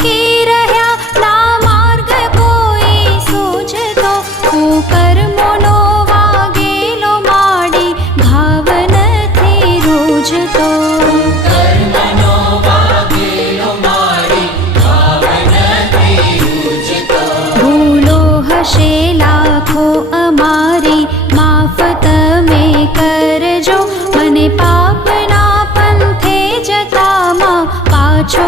ભટકી રહ્યા, ના માર્ગ કોઈ સૂઝતો. હું કર્મોનો વાગેલો માડી, ભાવ નથી રૂઝતો. કર્મનો વાગેલો માડી, ભાવ નથી રૂઝતો. ભૂલો હશે લાખો અમારી, માફ તમે કરજો. મને પાપના પંથે જતામાં પાછો